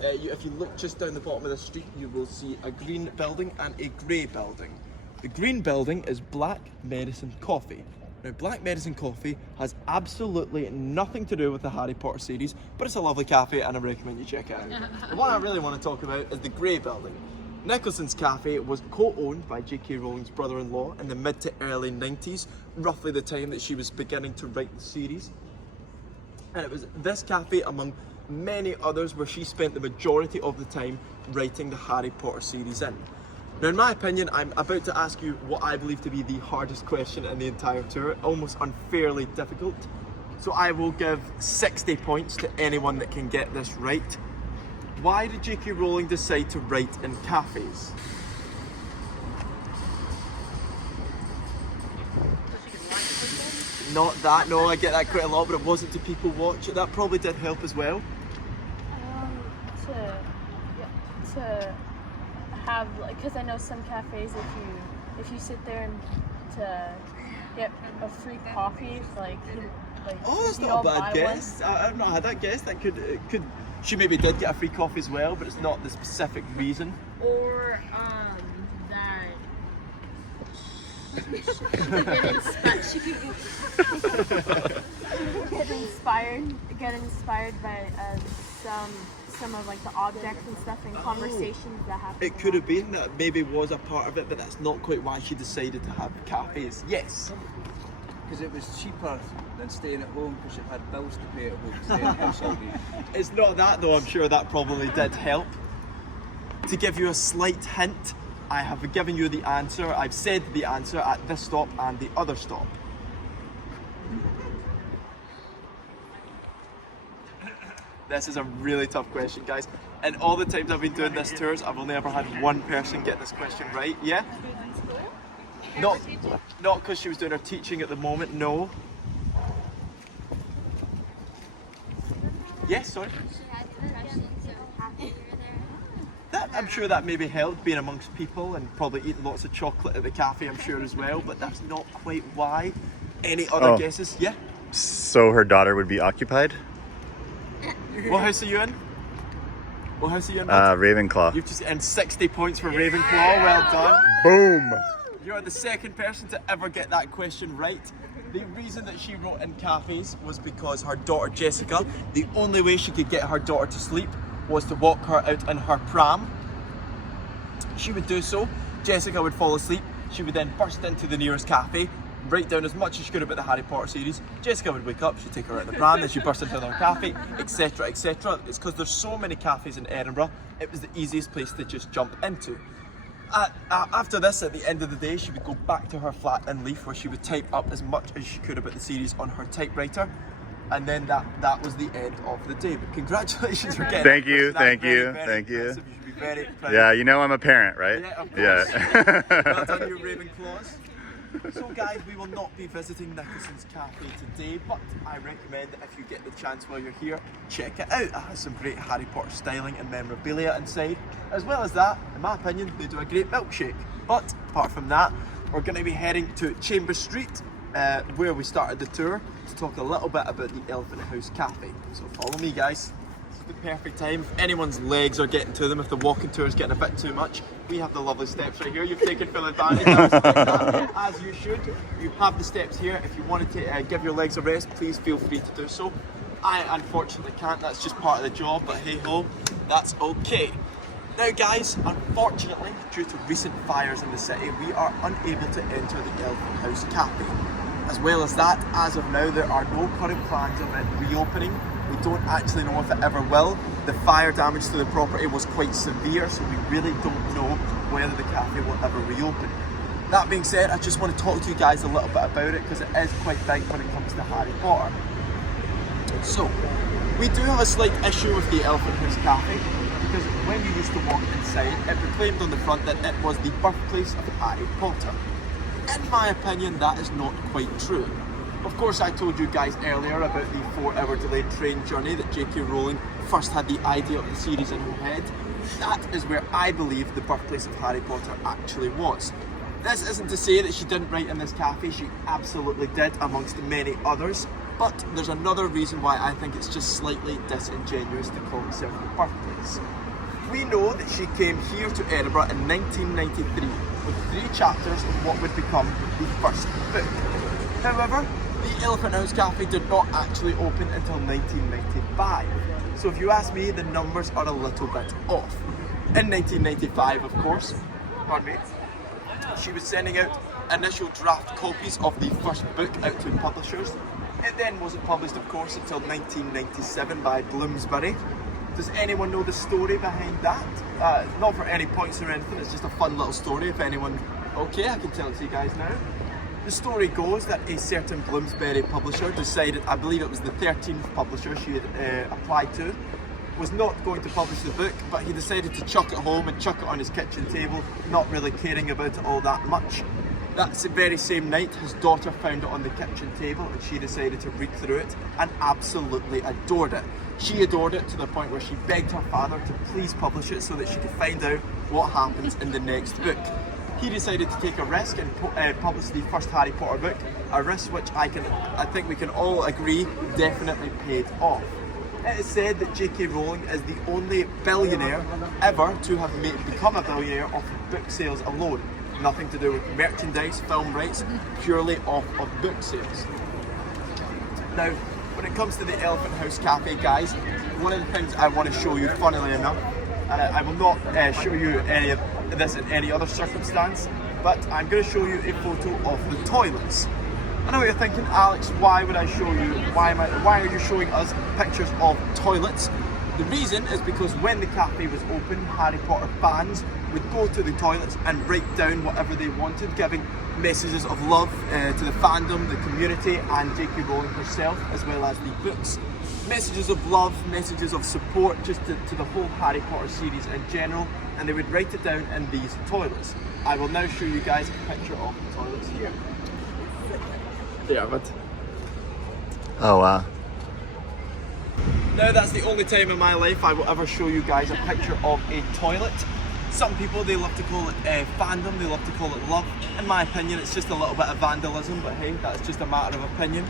If you look just down the bottom of the street, you will see a green building and a grey building. The green building is Black Medicine Coffee. Now, Black Medicine Coffee has absolutely nothing to do with the Harry Potter series, but it's a lovely cafe and I recommend you check it out. The one I really want to talk about is the grey building. Nicholson's Cafe was co-owned by J.K. Rowling's brother-in-law in the mid to early 90s, roughly the time that she was beginning to write the series. And it was this cafe, among many others, where she spent the majority of the time writing the Harry Potter series in. Now, in my opinion, I'm about to ask you what I believe to be the hardest question in the entire tour, almost unfairly difficult. So I will give 60 points to anyone that can get this right. Why did J.K. Rowling decide to write in cafes? Not that, no, I get that quite a lot, but it wasn't to people watch. That probably did help as well. To have, because I know some cafes, if you sit there and to get a free coffee, like Oh, that's you not a don't bad buy guess. I've not had that guess. That could. She maybe did get a free coffee as well, but it's not the specific reason. Or that she could get inspired by some of like the objects and stuff and conversations that happen. It could have been that maybe was a part of it, but that's not quite why she decided to have cafes. Yes. Because it was cheaper than staying at home because she had bills to pay at home, staying at house all day. It's not that though, I'm sure that probably did help. To give you a slight hint, I have given you the answer. I've said the answer at this stop and the other stop. This is a really tough question, guys. And all the times I've been doing this tours, I've only ever had one person get this question right. Yeah? Not because she was doing her teaching at the moment, no. Yes, sorry. I'm sure that maybe helped, being amongst people and probably eating lots of chocolate at the cafe, I'm sure as well, but that's not quite why. Any other guesses? Yeah? So her daughter would be occupied? What house are you in? What house are you in? Ravenclaw. You've just earned 60 points for Ravenclaw, well done. Boom! You're the second person to ever get that question right. The reason that she wrote in cafes was because her daughter Jessica, the only way she could get her daughter to sleep was to walk her out in her pram. She would do so, Jessica would fall asleep, she would then burst into the nearest cafe, write down as much as she could about the Harry Potter series. Jessica would wake up, she'd take her out of the pram, then she'd burst into another cafe, etc, etc. It's because there's so many cafes in Edinburgh, it was the easiest place to just jump into. After this, at the end of the day, she would go back to her flat in Leith where she would type up as much as she could about the series on her typewriter. And then that was the end of the day. But congratulations for getting Thank you, it. thank you, Very thank you. impressive. You should be very proud. Yeah, you know I'm a parent, right? Yeah, of course. Yeah. Well done, you Ravenclaws. So guys, we will not be visiting Nicholson's Cafe today, but I recommend that if you get the chance while you're here, check it out. It has some great Harry Potter styling and memorabilia inside. As well as that, in my opinion, they do a great milkshake. But apart from that, we're going to be heading to Chambers Street, where we started the tour, to talk a little bit about the Elephant House Cafe. So follow me, guys. The perfect time. If anyone's legs are getting to them, if the walking tour is getting a bit too much, we have the lovely steps right here. You've taken full advantage of that, as you should. You have the steps here. If you wanted to give your legs a rest, please feel free to do so. I unfortunately can't, that's just part of the job, but hey ho, that's okay. Now guys, unfortunately, due to recent fires in the city, we are unable to enter the Elephant House Cafe. As well as that, as of now, there are no current plans of it reopening. We don't actually know if it ever will. The fire damage to the property was quite severe, so we really don't know whether the cafe will ever reopen. That being said, I just want to talk to you guys a little bit about it because it is quite big when it comes to Harry Potter. So, we do have a slight issue with the Elephant House Cafe because when you used to walk inside, it proclaimed on the front that it was the birthplace of Harry Potter. In my opinion, that is not quite true. Of course, I told you guys earlier about the 4-hour delayed train journey that J.K. Rowling first had the idea of the series in her head. That is where I believe the birthplace of Harry Potter actually was. This isn't to say that she didn't write in this cafe, she absolutely did, amongst many others. But there's another reason why I think it's just slightly disingenuous to call itself the birthplace. We know that she came here to Edinburgh in 1993 with 3 chapters of what would become the first book. However, the Elephant House Cafe did not actually open until 1995. So if you ask me, the numbers are a little bit off. In 1995, of course, pardon me, she was sending out initial draft copies of the first book out to publishers. It then wasn't published, of course, until 1997 by Bloomsbury. Does anyone know the story behind that? Not for any points or anything, it's just a fun little story if anyone... Okay, I can tell it to you guys now. The story goes that a certain Bloomsbury publisher decided, I believe it was the 13th publisher she had applied to, was not going to publish the book, but he decided to chuck it home and chuck it on his kitchen table, not really caring about it all that much. That's the very same night his daughter found it on the kitchen table and she decided to read through it and absolutely adored it. She adored it to the point where she begged her father to please publish it so that she could find out what happens in the next book. He decided to take a risk and publish the first Harry Potter book, a risk which I think we can all agree definitely paid off. It is said that J.K. Rowling is the only billionaire ever to have become a billionaire off of book sales alone. Nothing to do with merchandise, film rights, purely off of book sales. Now, when it comes to the Elephant House Cafe, guys, one of the things I want to show you, funnily enough, I will not show you any of this in any other circumstance, but I'm going to show you a photo of the toilets. I know what you're thinking, Alex, why would I show you, why are you showing us pictures of toilets? The reason is because when the cafe was open, Harry Potter fans would go to the toilets and write down whatever they wanted, giving messages of love to the fandom, the community, and J.K. Rowling herself, as well as the books. messages of love, messages of support, just to the whole Harry Potter series in general, and they would write it down in these toilets. I will now show you guys a picture of the toilets here. There, but Oh wow. now that's the only time in my life I will ever show you guys a picture of a toilet. Some people, they love to call it fandom, they love to call it love. In my opinion, it's just a little bit of vandalism, but hey, that's just a matter of opinion.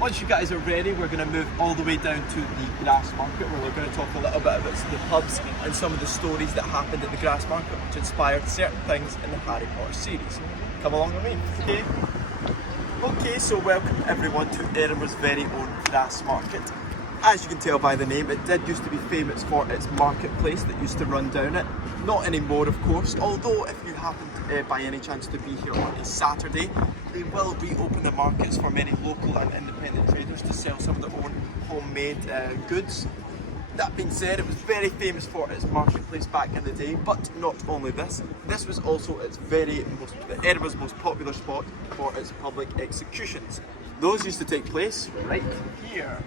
Once you guys are ready, we're going to move all the way down to the grass market, where we're going to talk a little bit about the pubs and some of the stories that happened at the grass market, which inspired certain things in the Harry Potter series. Come along with me, okay? Okay, so welcome everyone to Edinburgh's very own grass market. As you can tell by the name, it did used to be famous for its marketplace that used to run down it. Not anymore, of course, although if you happen by any chance to be here on a Saturday, they will reopen the markets for many local and independent traders to sell some of their own homemade goods. That being said, it was very famous for its marketplace back in the day, but not only this was also Edinburgh's most popular spot for its public executions. Those used to take place right here.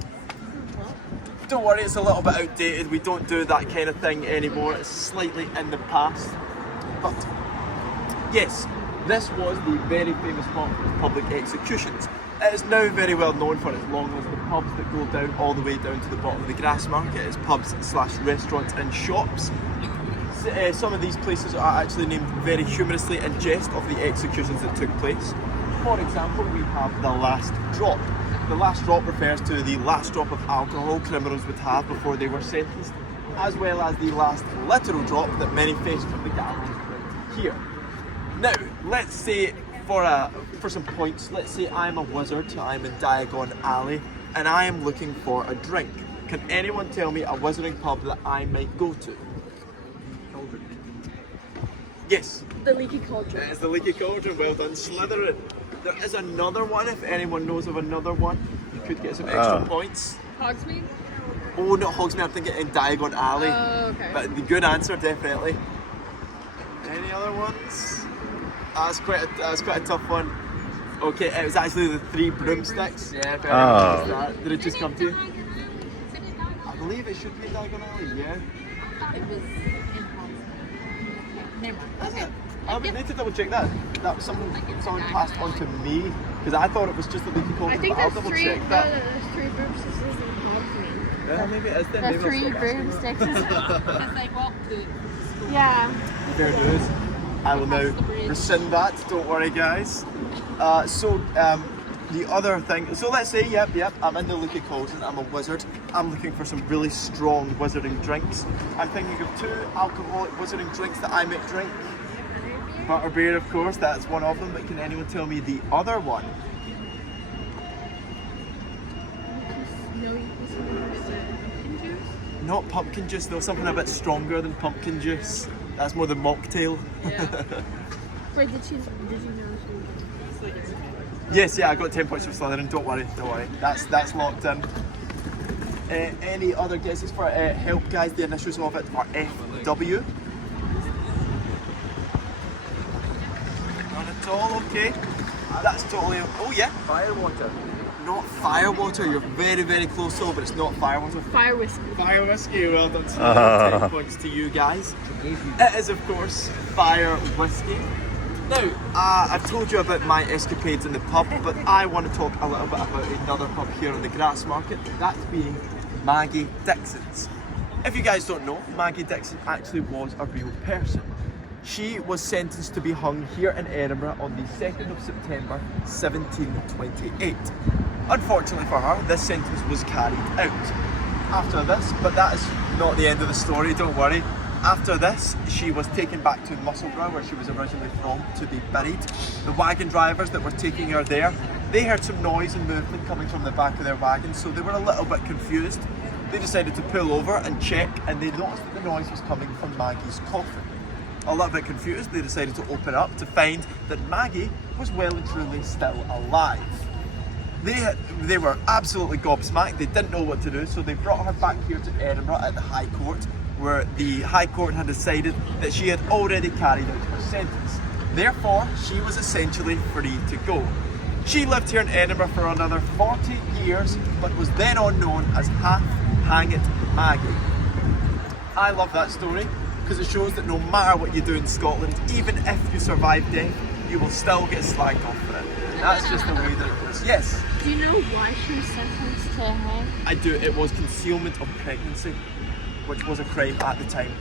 Don't worry, it's a little bit outdated, we don't do that kind of thing anymore, it's slightly in the past. But yes, this was the very famous spot for its public executions. It is now very well known for its long list of pubs that go down all the way down to the bottom of the grass market. It's pubs / restaurants and shops. Some of these places are actually named very humorously in jest of the executions that took place. For example, we have the Last Drop. The Last Drop refers to the last drop of alcohol criminals would have before they were sentenced, as well as the last literal drop that many faced from the gallows right here. Now, let's say for some points, let's say I'm a wizard, I'm in Diagon Alley, and I am looking for a drink. Can anyone tell me a wizarding pub that I might go to? Yes. The Leaky Cauldron. It's the Leaky Cauldron, well done, Slytherin. There is another one, if anyone knows of another one, you could get some extra points. Hogsmeade? Oh, not Hogsmeade, I'm thinking in Diagon Alley. Oh, okay. But the good answer, definitely. Any other ones? That's quite a tough one. Okay, it was actually the Three Broomsticks. Yeah, very nice that. Did it just come to you? I believe it should be in Diagon Alley, yeah. It was in Hogsmeade. Never mind. Is it? I would need to double check that. That was someone passed on to me, because I thought it was just the Leaky Cauldron, I think but I'll there's double three, check that. there's three broomsticks in Hogsmeade. Yeah, maybe it is then. The Three Broomsticks. As I walked to school. Yeah. Fair dues. I will now rescind that, don't worry guys. The other thing, so let's say, yep, I'm in the Leaky Cauldron, I'm a wizard, I'm looking for some really strong wizarding drinks. I'm thinking of 2 alcoholic wizarding drinks that I might drink. Butterbeer, of course, that's one of them, but can anyone tell me the other one? Not pumpkin juice though, something a bit stronger than pumpkin juice. That's more the mocktail. Wait, did you know? Yes, yeah, I got 10 points for Slytherin, don't worry. That's locked in. Any other guesses for help, guys? The initials of it are FW. None at all, okay. That's totally, oh yeah. Firewater. Not Firewater, you're very, very close though, but it's not Firewater. Fire whiskey. Fire whiskey, well done. 10 points to you guys. It is, of course, fire whiskey. Now, I've told you about my escapades in the pub, but I want to talk a little bit about another pub here on the grass market, that being Maggie Dixon's. If you guys don't know, Maggie Dixon actually was a real person. She was sentenced to be hung here in Edinburgh on the 2nd of September 1728. Unfortunately for her, this sentence was carried out. After this, but that is not the end of the story, don't worry. After this, she was taken back to Musselburgh, where she was originally from, to be buried. The wagon drivers that were taking her there, they heard some noise and movement coming from the back of their wagon, so they were a little bit confused. They decided to pull over and check, and they noticed that the noise was coming from Maggie's coffin. A little bit confused, they decided to open up to find that Maggie was well and truly still alive. They were absolutely gobsmacked, they didn't know what to do, so they brought her back here to Edinburgh at the High Court, where the High Court had decided that she had already carried out her sentence. Therefore, she was essentially free to go. She lived here in Edinburgh for another 40 years, but was then on known as Half Hang It Maggie. I love that story because it shows that no matter what you do in Scotland, even if you survive death, you will still get slagged off for it. That's just the way that it goes. Yes? Do you know why she was sentenced to hang? I do. It was concealment of pregnancy, which was a crime at the time.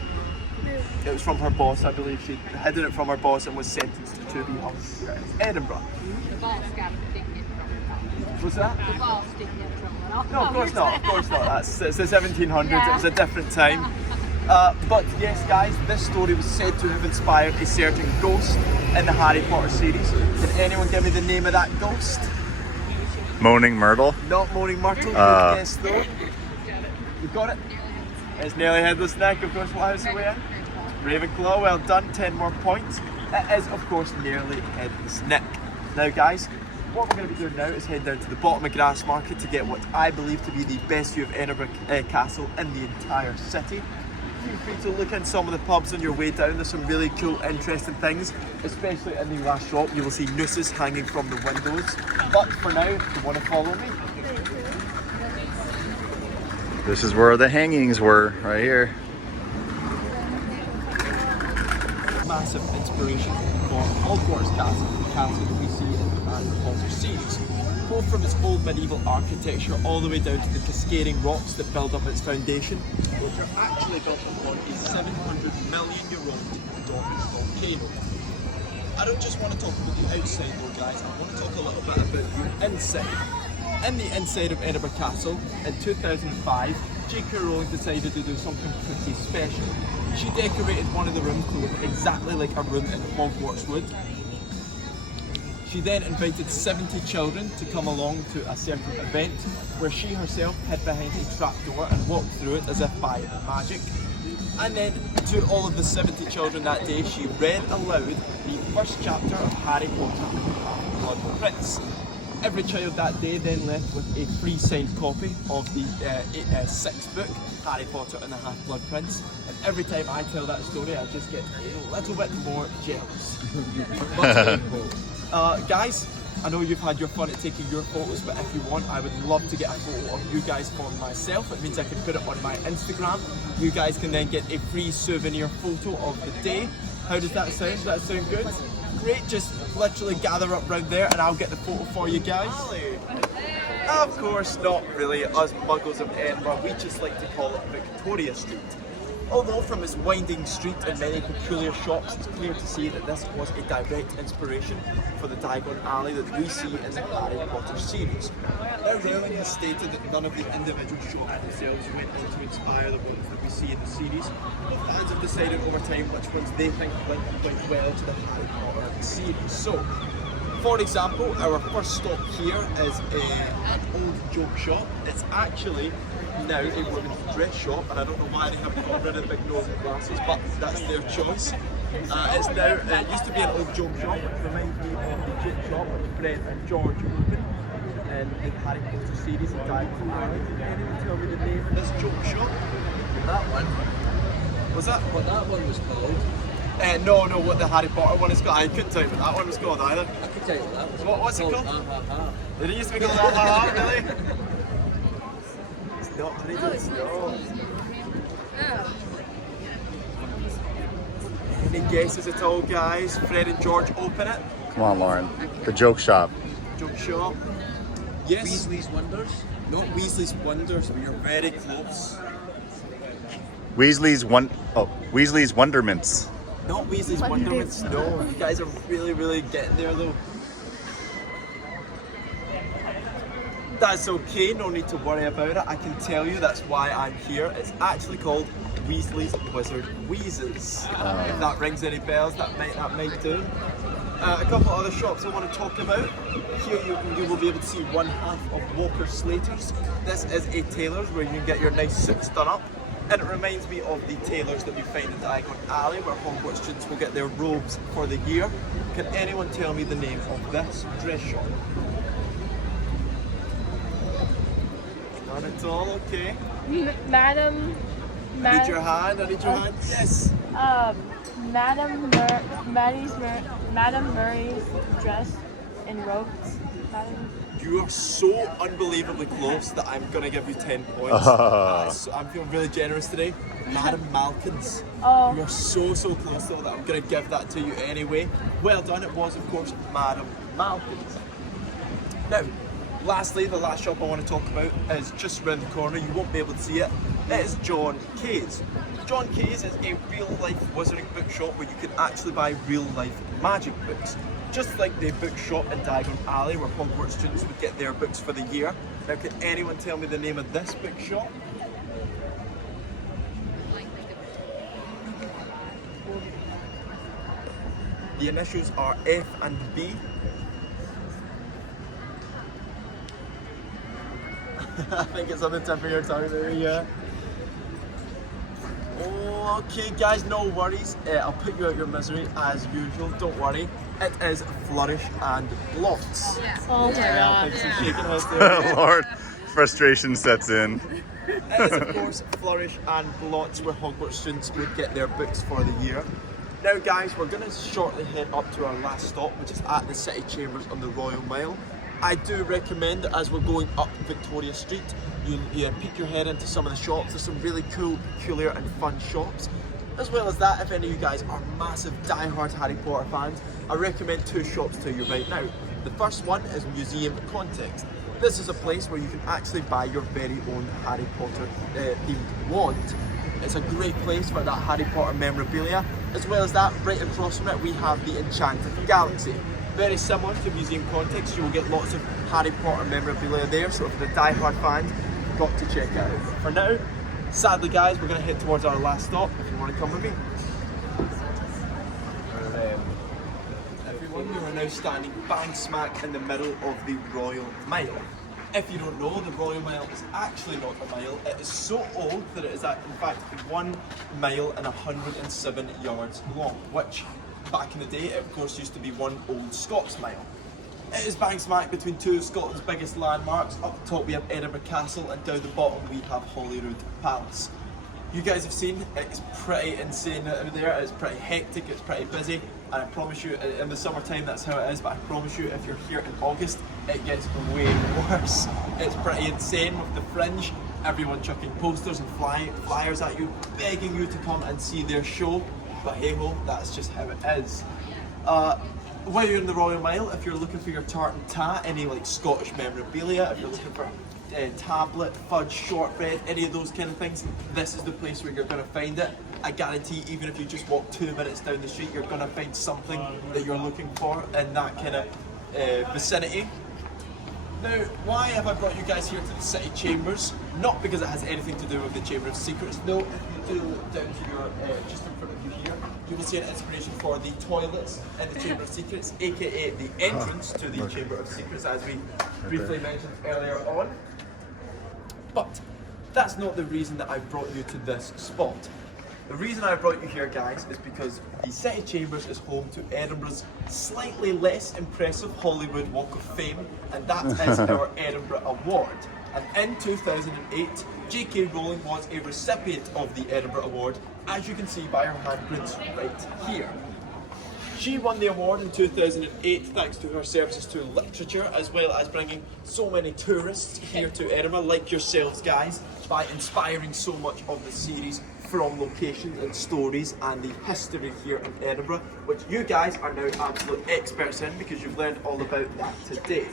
It was from her boss, I believe. She hidden it from her boss and was sentenced to be hung here in Edinburgh. The boss didn't get trouble. What's that? The boss didn't get trouble. No, of course not. Of course not. It's the 1700s. Yeah. It was a different time. But yes, guys, this story was said to have inspired a certain ghost in the Harry Potter series. Can anyone give me the name of that ghost? Moaning Myrtle. Not Moaning Myrtle. Good guess though. You got it. It's Nearly Headless Nick. Of course, what house are we in? Ravenclaw. Well done. 10 more points. It is, of course, Nearly Headless Nick. Now, guys, what we're going to be doing now is head down to the bottom of Grassmarket to get what I believe to be the best view of Edinburgh Castle in the entire city. Feel free to look in some of the pubs on your way down. There's some really cool, interesting things, especially in the last shop. You will see nooses hanging from the windows. But for now, if you want to follow me, This is where the hangings were, right here. massive inspiration for Hogwarts Castle, the castle that we see in the Harry Potter series. Both from its old medieval architecture all the way down to the cascading rocks that build up its foundation, which are actually built upon a 700 million year old dormant volcano. I don't just want to talk about the outside though, guys, I want to talk a little bit about the inside. In the inside of Edinburgh Castle, in 2005, J.K. Rowling decided to do something pretty special. She decorated one of the rooms to look exactly like a room in Hogwarts would. She then invited 70 children to come along to a certain event where she herself hid behind a trapdoor and walked through it as if by magic. And then to all of the 70 children that day, she read aloud the first chapter of Harry Potter and the Half-Blood Prince. Every child that day then left with a free signed copy of the sixth book, Harry Potter and the Half-Blood Prince. And every time I tell that story, I just get a little bit more jealous. But, guys, I know you've had your fun at taking your photos, but if you want, I would love to get a photo of you guys for myself. It means I can put it on my Instagram. You guys can then get a free souvenir photo of the day. How does that sound? Does that sound good? Great, just literally gather up round there and I'll get the photo for you guys. Of course, not really. Us muggles of Edinburgh, we just like to call it Victoria Street. Although from its winding street and many peculiar shops, it's clear to see that this was a direct inspiration for the Diagon Alley that we see in the Harry Potter series. Now, Rowling has stated that none of the individual shops themselves went on to inspire the ones that we see in the series, but fans have decided over time which ones they think went quite well to the Harry Potter series. So, for example, our first stop here is an old joke shop. It's actually now a women's dress shop, and I don't know why they haven't got rid of the big nose and glasses, but that's their choice. It's now, it used to be an old joke shop, which reminds me of the joke shop which Fred and George opened in the Harry Potter series in Diagon Alley. Can anyone tell me the name of this joke shop? That one. Was that? What that one was called? No, what the Harry Potter one is called. I couldn't tell you what that one was called either. I could tell you what that was. What's it called? Ha. Did it used to be called Ha, really? It's not Harry's, no. Any guesses at all, guys? Fred and George open it. Come on, Lauren. The joke shop. Joke shop. Yes. Weasley's Wonders? Not Weasley's Wonders, but you're very close. Weasley's Wonderments. Not Weasley's Wonderments, no. You guys are really getting there though. That's okay, no need to worry about it. I can tell you that's why I'm here. It's actually called Weasley's Wizard Wheezes. If that rings any bells, that might do. A couple other shops I want to talk about. Here you will be able to see one half of Walker Slater's. This is a tailor's where you can get your nice suits done up. And it reminds me of the tailors that we find in Diagon Alley where Hogwarts students will get their robes for the year. Can anyone tell me the name of this dress shop? None at all, okay. Madam. I need your hand, yes. Madam Murray's dress and robes. You are so unbelievably close that I'm gonna give you 10 points. I'm feeling really generous today. Madam Malkin's. Oh. You are so close though that I'm gonna give that to you anyway. Well done. It was of course Madam Malkin's. Now, lastly, the last shop I want to talk about is just around the corner. You won't be able to see it. It is John Kay's. John Kay's is a real-life wizarding bookshop where you can actually buy real-life magic books. Just like the bookshop in Diagon Alley where Hogwarts students would get their books for the year. Now, can anyone tell me the name of this bookshop? The initials are F and B. I think it's on the tip of your tongue there, yeah. Okay guys, no worries. I'll put you out your misery as usual, don't worry. It is Flourish and Blots. Oh my I god. think she's shaking her there. Lord, frustration sets in. It is of course Flourish and Blots where Hogwarts students would get their books for the year. Now guys, we're going to shortly head up to our last stop, which is at the City Chambers on the Royal Mile. I do recommend that as we're going up Victoria Street, you peek your head into some of the shops. There's some really cool, peculiar and fun shops. As well as that, if any of you guys are massive die-hard Harry Potter fans, I recommend two shops to you right now. The first one is Museum Context. This is a place where you can actually buy your very own Harry Potter themed wand. It's a great place for that Harry Potter memorabilia. As well as that, right across from it, we have the Enchanted Galaxy. Very similar to Museum Context, you will get lots of Harry Potter memorabilia there, so for the die-hard fans, you've got to check it out. For now, sadly guys, we're going to head towards our last stop, if you want to come with me. Everyone, we are now standing bang smack in the middle of the Royal Mile. If you don't know, the Royal Mile is actually not a mile. It is so old that it is in fact 1 mile and 107 yards long, which back in the day, it of course used to be one old Scots mile. It is bang smack between two of Scotland's biggest landmarks. Up the top we have Edinburgh Castle and down the bottom we have Holyrood Palace. You guys have seen, it's pretty insane out there, it's pretty hectic, it's pretty busy, and I promise you, in the summertime that's how it is, but I promise you if you're here in August, it gets way worse. It's pretty insane with the fringe, everyone chucking posters and flyers at you, begging you to come and see their show, but hey ho, that's just how it is. While you're in the Royal Mile, if you're looking for your tart and tat, any like Scottish memorabilia, if you're looking for tablet, fudge, shortbread, any of those kind of things, this is the place where you're going to find it. I guarantee even if you just walk 2 minutes down the street, you're going to find something that you're looking for in that kind of vicinity. Now, why have I brought you guys here to the City Chambers? Not because it has anything to do with the Chamber of Secrets. No, if you do look down to your, just in front of you here, you will see an inspiration for the toilets in the Chamber of Secrets, aka the entrance to the Chamber of Secrets, as we briefly mentioned earlier on. But that's not the reason that I brought you to this spot. The reason I brought you here, guys, is because the City Chambers is home to Edinburgh's slightly less impressive Hollywood Walk of Fame, and that is our Edinburgh Award. And in 2008, J.K. Rowling was a recipient of the Edinburgh Award, as you can see by her handprints right here. She won the award in 2008 thanks to her services to literature, as well as bringing so many tourists here to Edinburgh, like yourselves guys, by inspiring so much of the series from locations and stories and the history here in Edinburgh, which you guys are now absolute experts in because you've learned all about that today.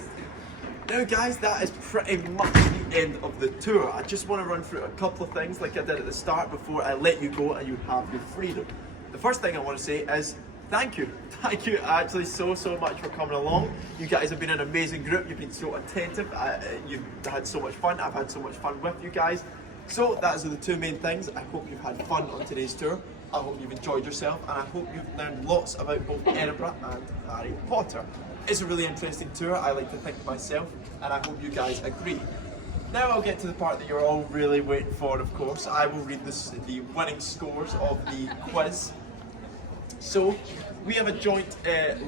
Now guys, that is pretty much the end of the tour. I just want to run through a couple of things like I did at the start before I let you go and you have your freedom. The first thing I want to say is thank you. Thank you actually so much for coming along. You guys have been an amazing group. You've been so attentive. You've had so much fun. I've had so much fun with you guys. So those are the two main things. I hope you've had fun on today's tour. I hope you've enjoyed yourself and I hope you've learned lots about both Edinburgh and Harry Potter. It's a really interesting tour, I like to think myself, and I hope you guys agree. Now I'll get to the part that you're all really waiting for, of course. I will read the winning scores of the quiz. So, we have a joint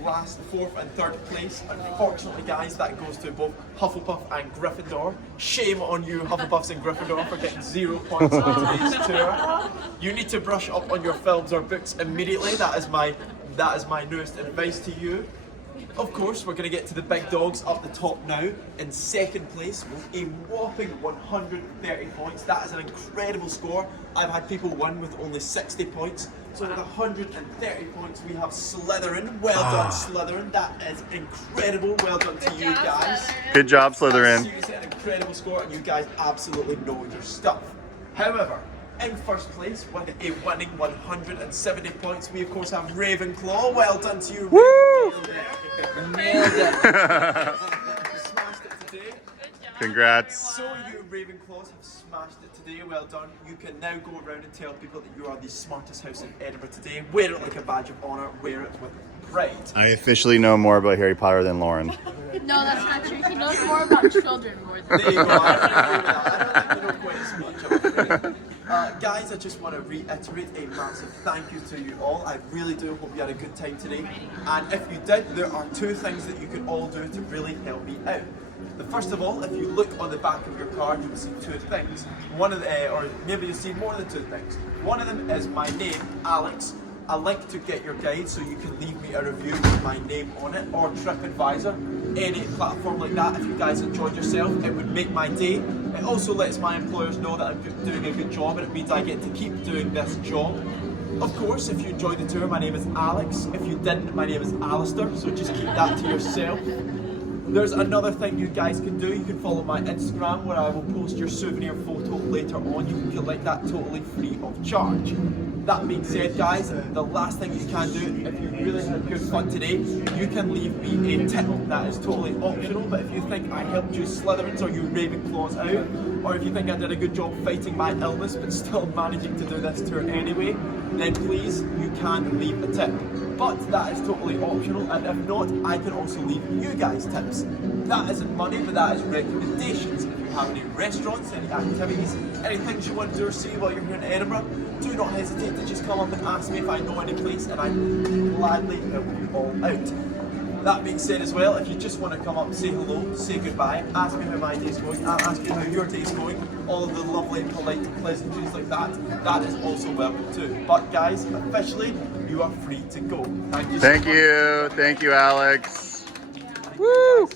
last, fourth and third place. Unfortunately guys, that goes to both Hufflepuff and Gryffindor. Shame on you Hufflepuffs and Gryffindor for getting 0 points on today's tour. You need to brush up on your films or books immediately. That is my newest advice to you. Of course, we're going to get to the big dogs up the top now. In second place with a whopping 130 points. That is an incredible score. I've had people win with only 60 points. So with 130 points, we have Slytherin. Well done, Slytherin. That is incredible. Well done to you guys. Good job, Slytherin. Seriously, an incredible score, and you guys absolutely know your stuff. However, in first place with a winning 170 points, we of course have Ravenclaw. Well done to you, Ravenclaw. Nailed it. You smashed it today. Congrats. So you Ravenclaws have smashed it today. Well done. You can now go around and tell people that you are the smartest house in Edinburgh today. Wear it like a badge of honour. Wear it with pride. I officially know more about Harry Potter than Lauren. No, that's not true. He knows more about children more than There you go. I don't think you know quite as much. I'm afraid. Guys, I just want to reiterate a massive thank you to you all. I really do hope you had a good time today. And if you did, there are two things that you can all do to really help me out. The first of all, if you look on the back of your card, you will see two things. One of the, or maybe you'll see more than two things. One of them is my name, Alex. A link to get your guide so you can leave me a review with my name on it, or TripAdvisor, any platform like that. If you guys enjoyed yourself, it would make my day. It also lets my employers know that I'm doing a good job, and it means I get to keep doing this job. Of course, if you enjoyed the tour, my name is Alex. If you didn't, my name is Alistair, so just keep that to yourself. There's another thing you guys can do. You can follow my Instagram, where I will post your souvenir photo later on. You can collect that totally free of charge. That being said, guys, the last thing you can do, if you really had good fun today, you can leave me a tip. That is totally optional, but if you think I helped you Slytherins or you Ravenclaws out, or if you think I did a good job fighting my illness but still managing to do this tour anyway, then please, you can leave a tip. But that is totally optional, and if not, I can also leave you guys tips. That isn't money, but that is recommendations. If you have any restaurants, any activities, any things you want to do or see while you're here in Edinburgh, do not hesitate to just come up and ask me if I know any place, and I will gladly help you all out. That being said as well, if you just want to come up, say hello, say goodbye, ask me how my day's going, I'll ask you how your day's going, all of the lovely, polite pleasantries like that, that is also welcome too. But guys, officially, you are free to go. Thank you so much. Thank you, Alex. Woo!